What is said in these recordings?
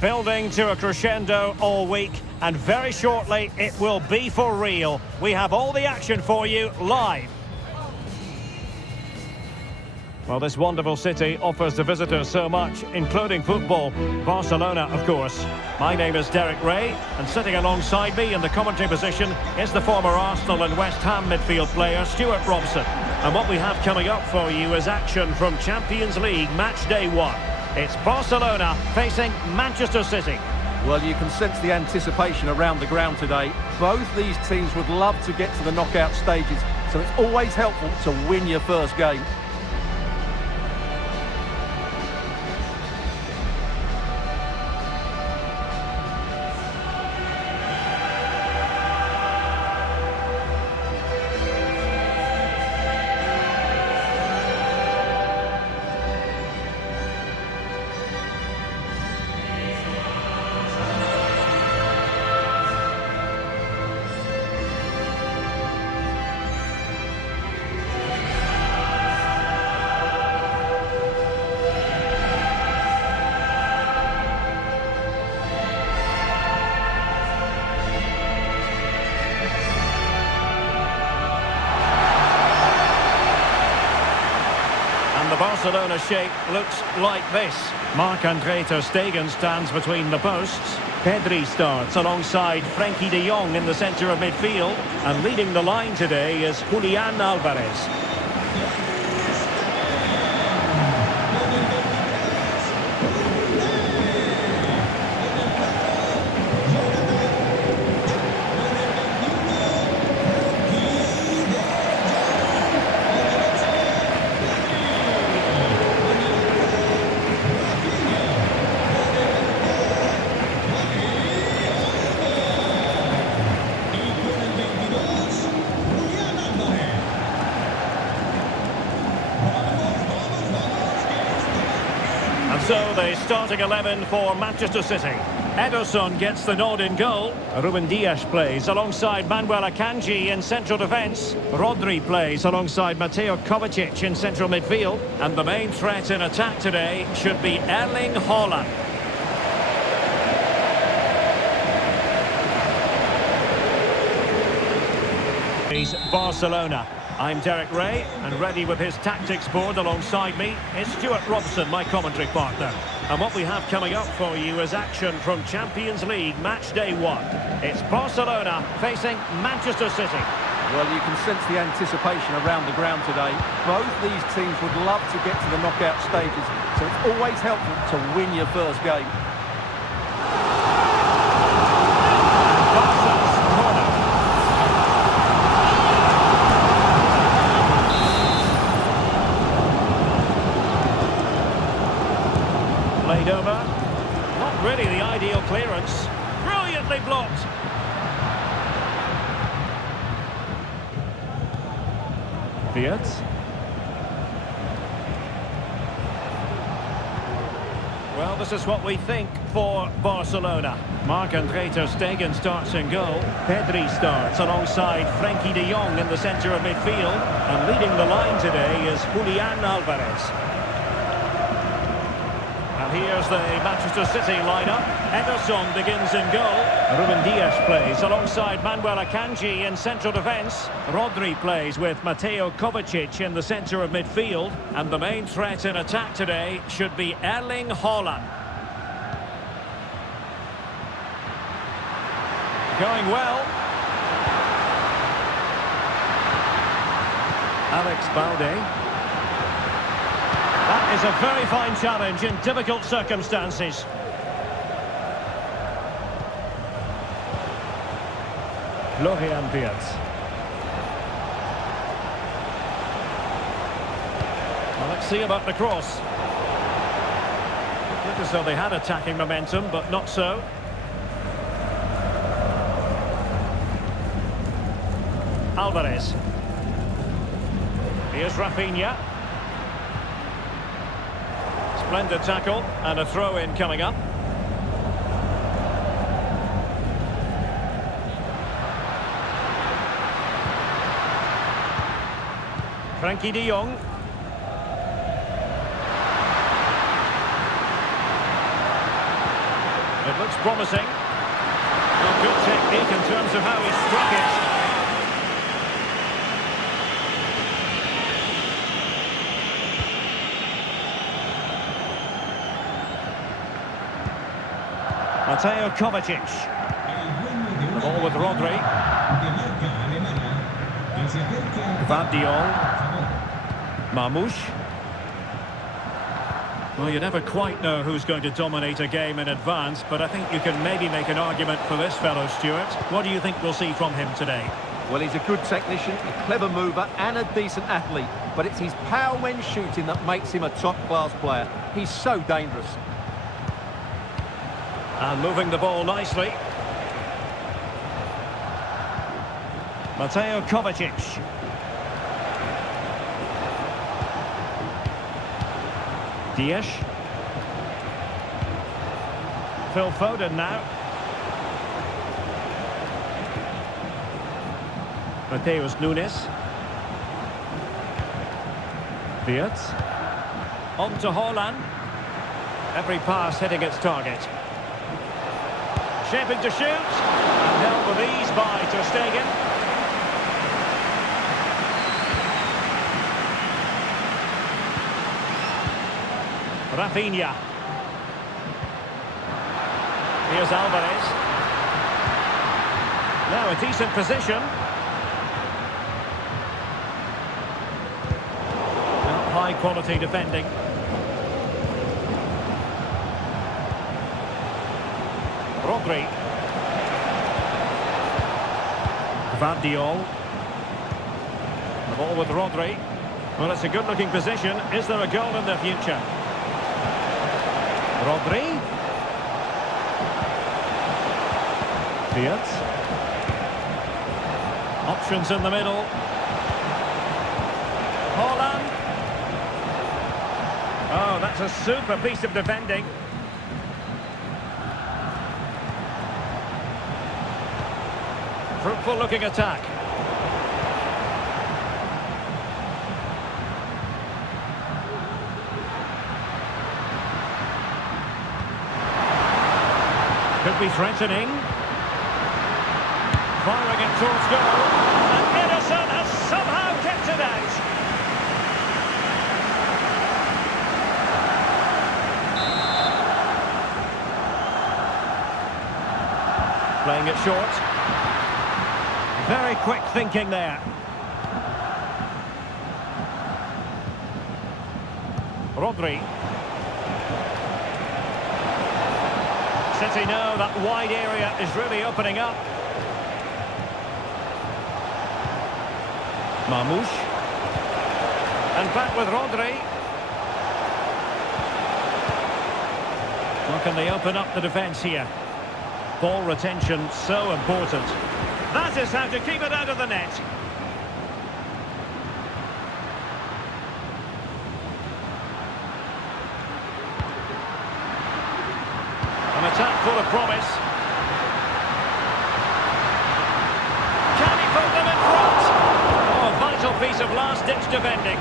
Building to a crescendo all week, and very shortly it will be for real. We have all the action for you live. Well, this wonderful city offers the visitors so much, including football. Barcelona, of course. My name is Derek Ray, and sitting alongside me in the commentary position is the former Arsenal and West Ham midfield player, Stuart Robson. And what we have coming up for you is action from Champions League match day 1. It's Barcelona facing Manchester City. Well, you can sense the anticipation around the ground today. Both these teams would love to get to the knockout stages, so it's always helpful to win your first game. The Barcelona shape looks like this. Marc-Andre ter Stegen stands between the posts. Pedri starts alongside Frenkie de Jong in the centre of midfield. And leading the line today is Julian Alvarez. So the starting 11 for Manchester City. Ederson gets the nod in goal. Ruben Dias plays alongside Manuel Akanji in central defence. Rodri plays alongside Mateo Kovacic in central midfield. And the main threat in attack today should be Erling Haaland. He's Barcelona. I'm Derek Ray, and ready with his tactics board alongside me is Stuart Robson, my commentary partner. And what we have coming up for you is action from Champions League match day 1. It's Barcelona facing Manchester City. Well, you can sense the anticipation around the ground today. Both these teams would love to get to the knockout stages, so it's always helpful to win your first game. Played over. Not really the ideal clearance. Brilliantly blocked. Witz. Well, this is what we think for Barcelona. Marc-Andre ter Stegen starts in goal. Pedri starts alongside Frenkie de Jong in the centre of midfield. And leading the line today is Julian Alvarez. Here's the Manchester City lineup. Ederson begins in goal. Ruben Dias plays alongside Manuel Akanji in central defence. Rodri plays with Mateo Kovacic in the centre of midfield. And the main threat in attack today should be Erling Haaland. Going well. Alex Balde. That is a very fine challenge in difficult circumstances. Florian Witz. Well, let's see about the cross. Looked as though they had attacking momentum, but not so. Alvarez. Here's Rafinha. Splendid tackle, and a throw-in coming up. Frenkie de Jong. It looks promising. Well, good technique in terms of how he struck it. Mateo Kovacic. The ball with Rodri. Gvardiol. Marmoush. Well, you never quite know who's going to dominate a game in advance, but I think you can maybe make an argument for this fellow, Stuart. What do you think we'll see from him today? Well, he's a good technician, a clever mover and a decent athlete, but it's his power when shooting that makes him a top-class player. He's so dangerous. And moving the ball nicely. Mateo Kovacic. Dias. Phil Foden now. Mateus Nunes. Witz. On to Haaland. Every pass hitting its target. Shaping to shoot. And held with ease by Ter Stegen. Rafinha. Here's Alvarez. Now a decent position. Well, high quality defending. Rodri. Gvardiol. The ball with Rodri. Well, it's a good looking position. Is there a goal in the future? Rodri. Witz. Options in the middle. Haaland. Oh, that's a super piece of defending. Fruitful looking attack. Could be threatening. Firing it towards goal. And Ederson has somehow kept it out. Playing it short. Very quick thinking there. Rodri. City know that wide area is really opening up. Marmoush. And back with Rodri. Well, can they open up the defence here? Ball retention so important. That is how to keep it out of the net. An attack full of promise. Can he put them in front? Oh, a vital piece of last-ditch defending.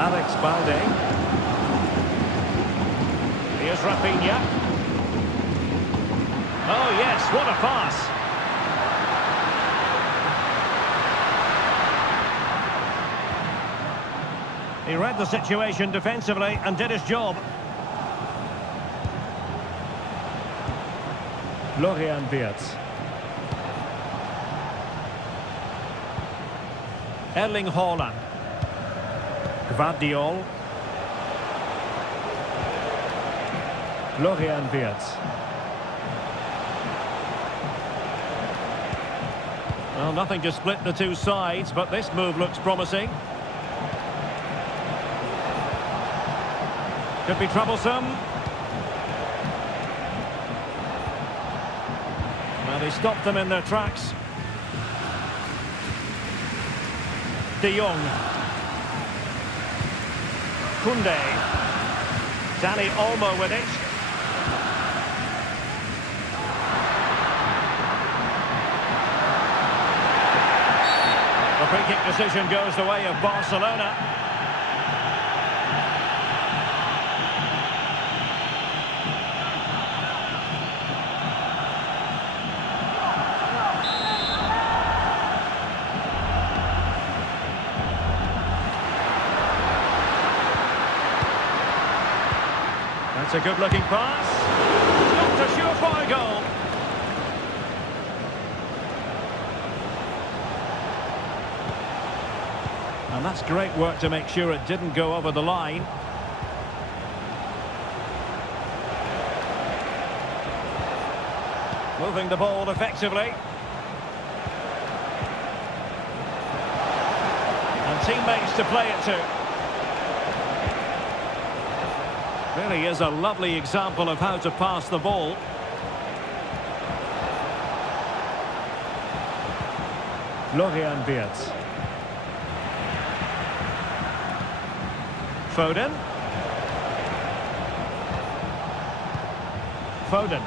Alex Balde. Here's Rafinha. Oh yes, what a pass. He read the situation defensively and did his job. Florian Wirtz. Erling Haaland. Gvardiol. Florian Wirtz. Well, nothing to split the two sides, but this move looks promising. Could be troublesome. Well, they stopped them in their tracks. De Jong. Koundé. Dani Olmo with it. kick decision goes the way of Barcelona. That's a good-looking pass. Not a surefire goal. And that's great work to make sure it didn't go over the line. Moving the ball effectively. And teammates to play it to. Really is a lovely example of how to pass the ball. Witz. Foden. Foden.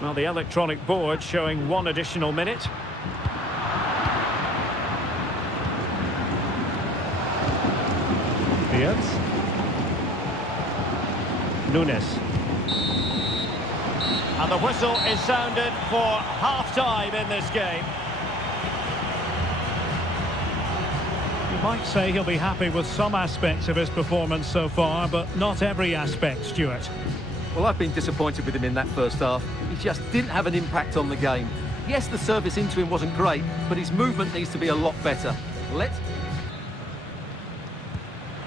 Well, the electronic board showing 1 additional minute. Witz. Nunes. And the whistle is sounded for half-time in this game. You might say he'll be happy with some aspects of his performance so far, but not every aspect, Stuart. Well, I've been disappointed with him in that first half. He just didn't have an impact on the game. Yes, the service into him wasn't great, but his movement needs to be a lot better.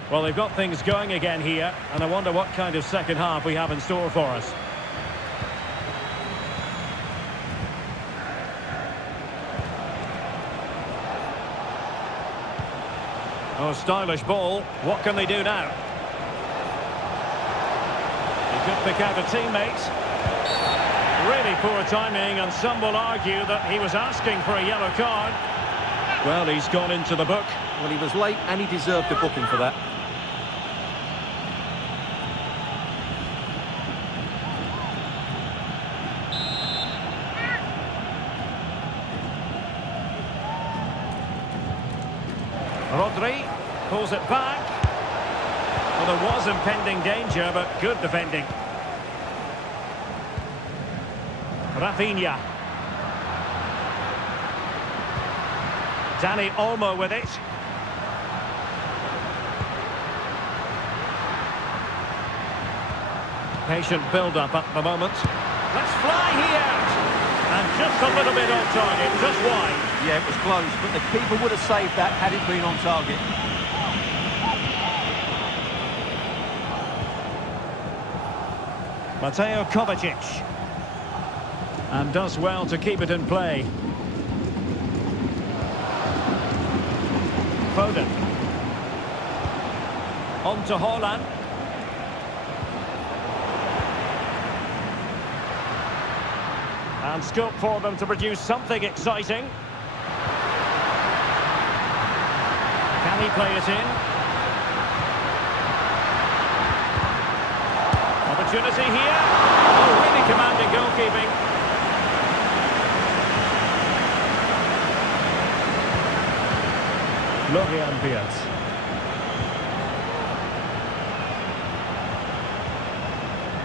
Well, they've got things going again here, and I wonder what kind of second half we have in store for us. Oh, stylish ball. What can they do now? He could pick out a teammate. Really poor timing, and some will argue that he was asking for a yellow card. Well, he's gone into the book. Well, he was late and he deserved a booking for that. Rodri pulls it back. Well, there was impending danger, but good defending. Rafinha. Dani Olmo with it. Patient build-up at the moment. Let's fly here! And just a little bit on target, just wide. Yeah, it was close, but the keeper would have saved that had it been on target. Mateo Kovacic. And does well to keep it in play. Foden. On to Haaland. And scope for them to produce something exciting. Can he play it in? Opportunity here. Oh, really commanding goalkeeping. Witz.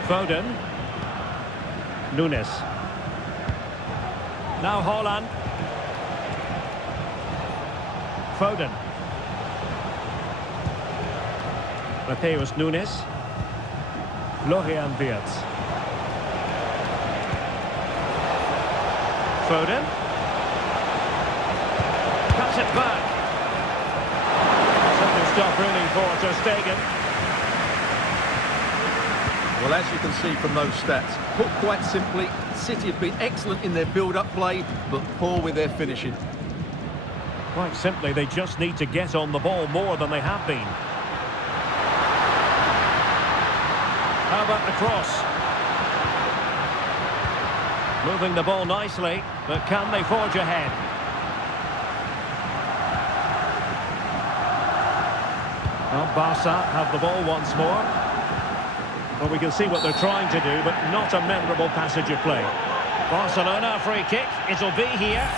Foden. Nunes. Now Haaland. Foden. Mateus Nunes. Witz. Foden. Cuts it back. Stop really for Ter Stegen. Well, as you can see from those stats, put quite simply, City have been excellent in their build-up play, but poor with their finishing. Quite simply, they just need to get on the ball more than they have been. How about the cross? Moving the ball nicely, but can they forge ahead? Well, Barca have the ball once more. Well, we can see what they're trying to do, but not a memorable passage of play. Barcelona free kick. It'll be here.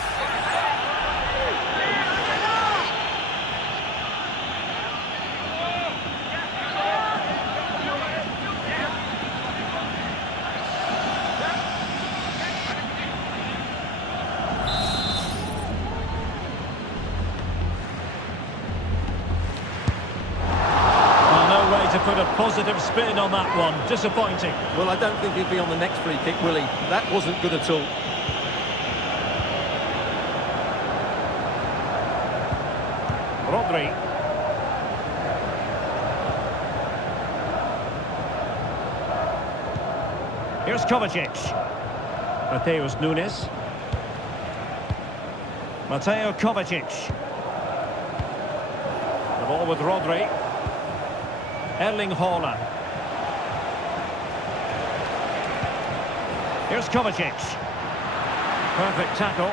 To put a positive spin on that one. Disappointing. Well, I don't think he'll be on the next free kick, will he? That wasn't good at all. Rodri. Here's Kovacic. Mateus Nunes. Mateo Kovacic. The ball with Rodri. Erling Haaland. Here's Kovacic. Perfect tackle.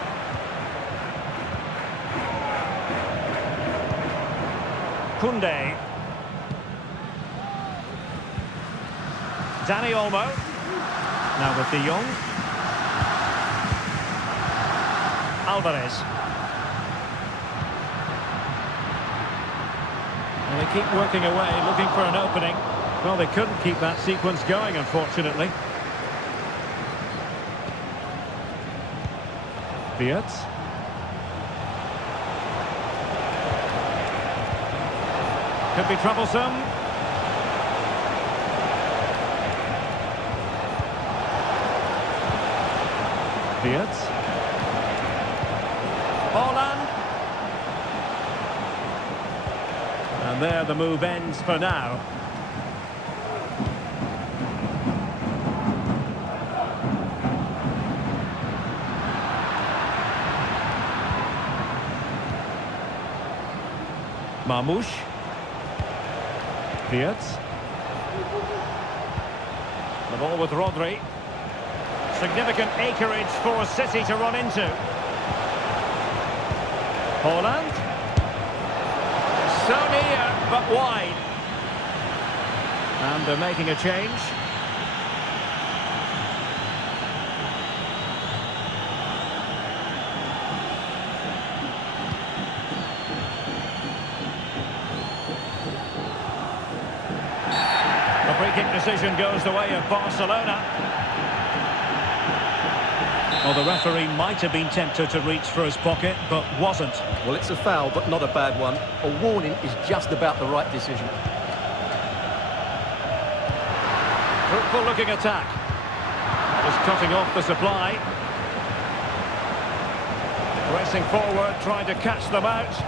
Koundé. Dani Olmo. Now with De Jong. Alvarez. They keep working away, looking for an opening. Well, they couldn't keep that sequence going, unfortunately. Witz. Could be troublesome. Witz. Haaland. And there the move ends for now. Marmoush. Witz. The ball with Rodri. Significant acreage for City to run into. Haaland. So near, but wide. And they're making a change. The free kick decision goes the way of Barcelona. Well, the referee might have been tempted to reach for his pocket, but wasn't. Well, it's a foul, but not a bad one. A warning is just about the right decision. Fruitful-looking attack. Just cutting off the supply. Racing forward, trying to catch them out.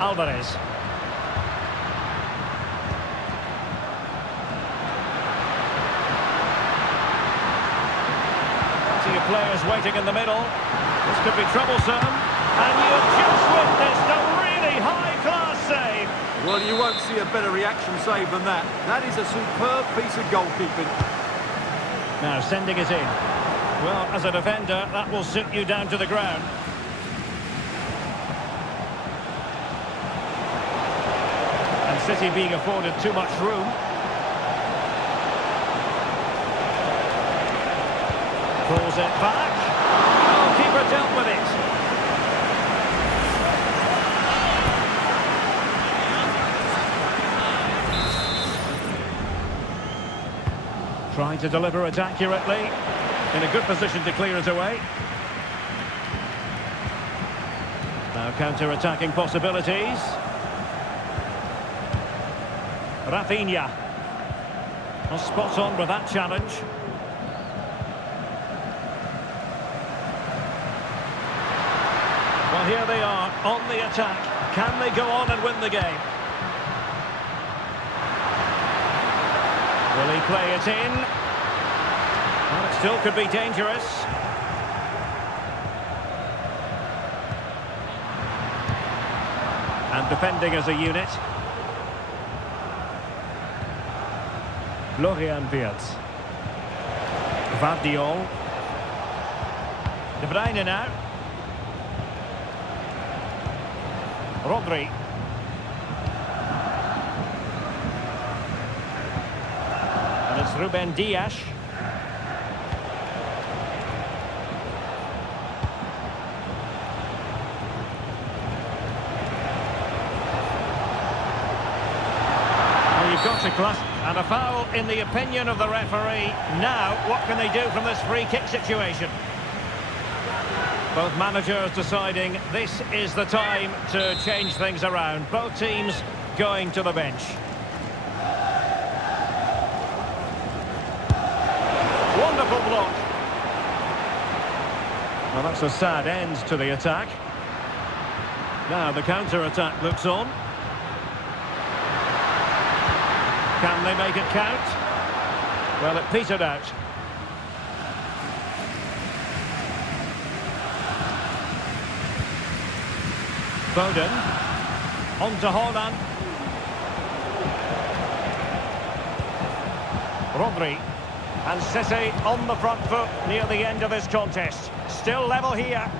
Alvarez. Plenty of players waiting in the middle. This could be troublesome. And you've just witnessed a really high-class save. Well, you won't see a better reaction save than that. That is a superb piece of goalkeeping. Now sending it in. Well, as a defender, that will sit you down to the ground. City being afforded too much room. Pulls it back. Oh, keeper dealt with it. Trying to deliver it accurately. In a good position to clear it away. Now counter-attacking possibilities. Rafinha. Well, spot on with that challenge. Well, here they are on the attack. Can they go on and win the game? Will he play it in? Well, it still could be dangerous. And defending as a unit. Florian Witz. Gvardiol. De Bruyne now. Rodri. And it's Ruben Dias. Well, you've got to class. And a foul in the opinion of the referee. Now, what can they do from this free kick situation? Both managers deciding this is the time to change things around. Both teams going to the bench. Wonderful block. Well, that's a sad end to the attack. Now the counter-attack looks on. Can they make it count? Well, it petered out. Foden. On to Haaland. Rodri. And City on the front foot near the end of this contest. Still level here.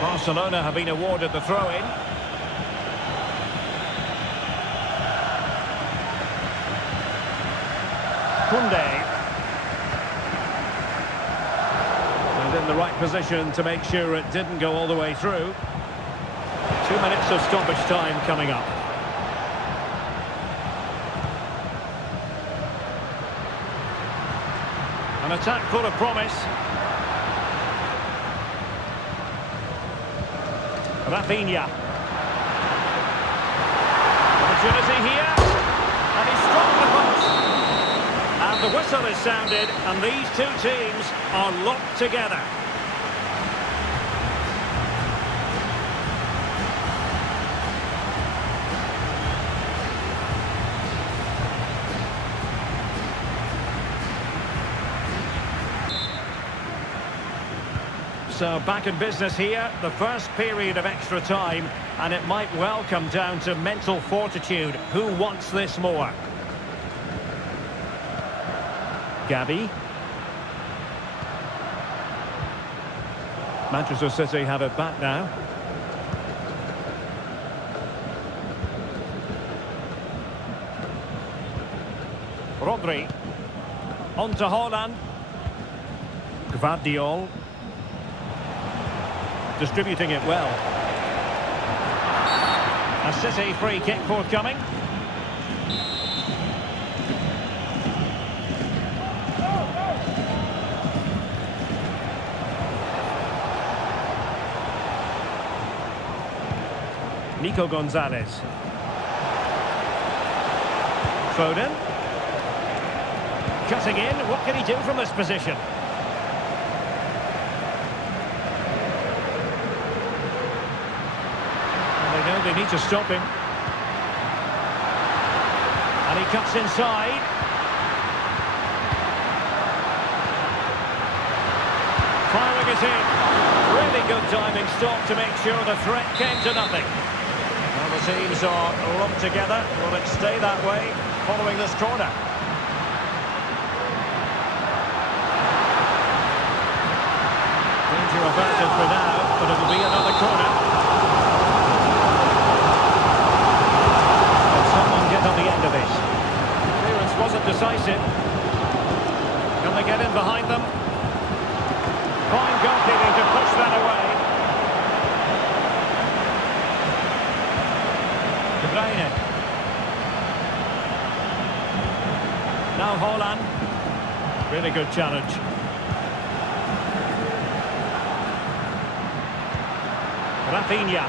Barcelona have been awarded the throw-in. Koundé. And in the right position to make sure it didn't go all the way through. 2 minutes of stoppage time coming up. An attack full of promise. Rafinha. Opportunity here. And he struck the post. And the whistle is sounded, and these two teams are locked together. So back in business here, the first period of extra time, and it might well come down to mental fortitude. Who wants this more? Gabi. Manchester City have it back now. Rodri. On to Haaland. Gvardiol. Distributing it well. A City free kick forthcoming. Nico Gonzalez. Foden. Cutting in. What can he do from this position? They need to stop him. And he cuts inside. Firing it in. Really good timing stop to make sure the threat came to nothing. Well, the teams are locked together. Will it stay that way following this corner? Danger averted for now, but it'll be another corner. On the end of this. Clearance wasn't decisive. Can they get in behind them? Fine goalkeeping to push that away. De Bruyne. Now Haaland. Really good challenge. Rafinha.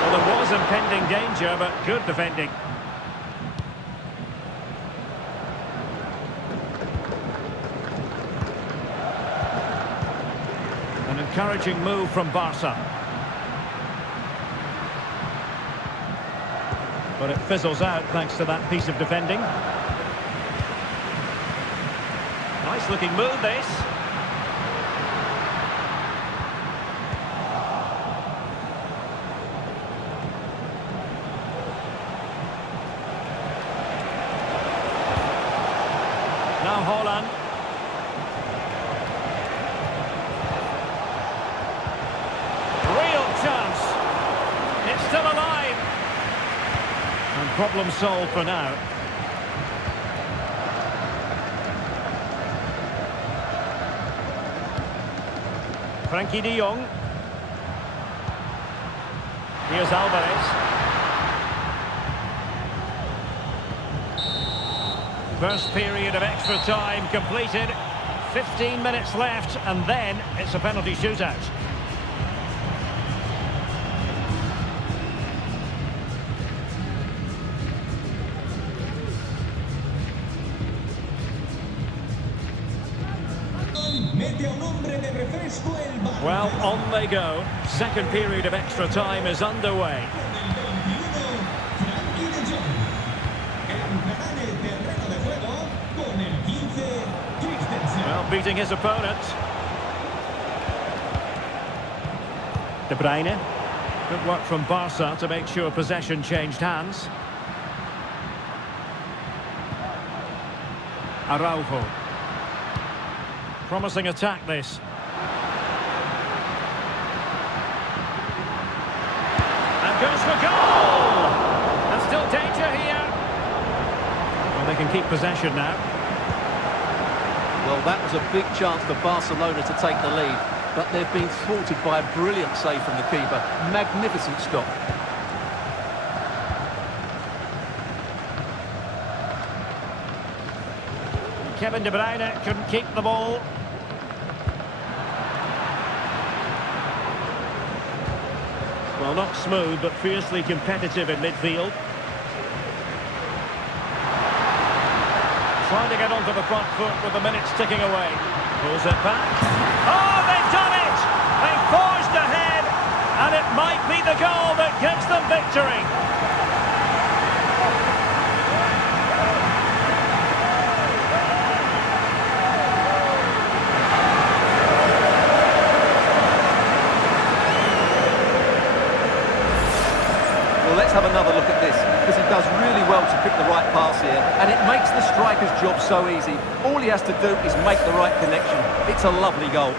Well, there was impending danger, but good defending. Encouraging move from Barca. But it fizzles out thanks to that piece of defending. Nice looking move this. Now Haaland. problem solved for now. Frankie de Jong. Here's Alvarez. First period of extra time completed. 15 minutes left, and then it's a penalty shootout. Well, on they go. Second period of extra time is underway. Well, beating his opponent. De Bruyne. Good work from Barca to make sure possession changed hands. Araujo. Promising attack, this. And goes for goal! And still danger here. Well, they can keep possession now. Well, that was a big chance for Barcelona to take the lead, but they've been thwarted by a brilliant save from the keeper. Magnificent stop. Kevin De Bruyne couldn't keep the ball. Well, not smooth, but fiercely competitive in midfield. Trying to get onto the front foot with the minutes ticking away. Pulls it back. Oh, they've done it! They forged ahead, and it might be the goal that gives them victory. Let's have another look at this, because he does really well to pick the right pass here, and it makes the striker's job so easy. All he has to do is make the right connection. It's a lovely goal.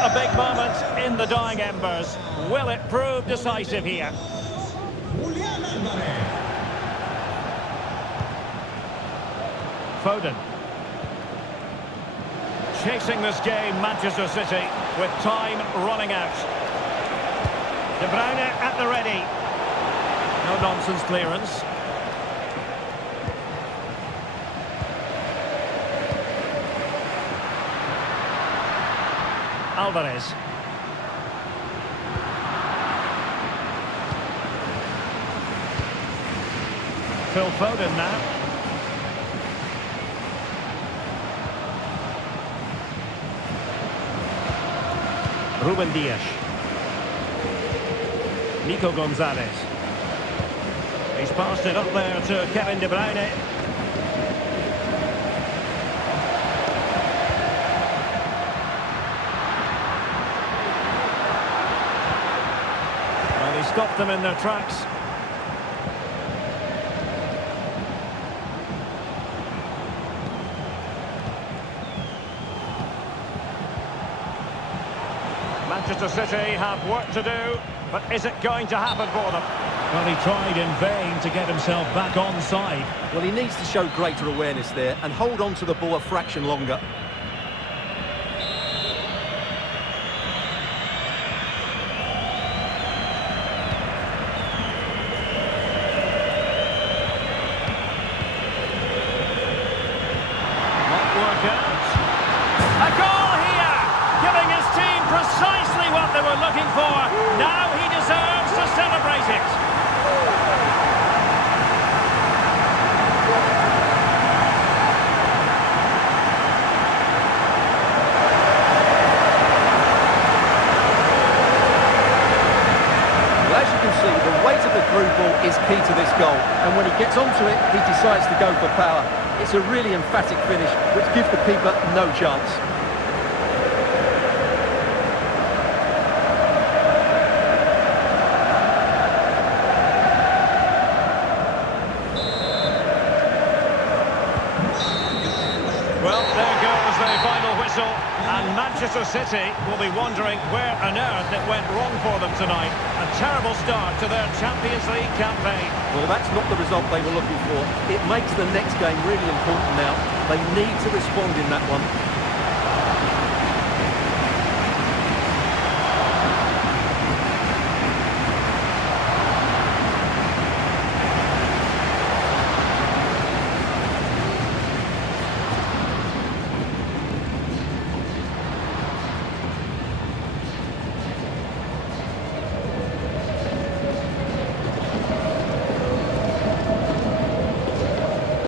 A big moment in the dying embers. Will it prove decisive here? Foden. Chasing this game, Manchester City, with time running out. De Bruyne at the ready. No nonsense clearance. Alvarez. Phil Foden now. Ruben Dias. Nico Gonzalez. He's passed it up there to Kevin De Bruyne. He stopped them in their tracks. Manchester City have work to do, but is it going to happen for them? Well, he tried in vain to get himself back on side. Well, he needs to show greater awareness there and hold on to the ball a fraction longer. A goal here, giving his team precisely what they were looking for. Now he deserves to celebrate it. Well, as you can see, the weight of the through ball is key to this goal, and when he gets onto it, he decides to go for power. It's a really emphatic finish, which gives the keeper no chance. Manchester City will be wondering where on earth it went wrong for them tonight. A terrible start to their Champions League campaign. Well, that's not the result they were looking for. It makes the next game really important now. They need to respond in that one.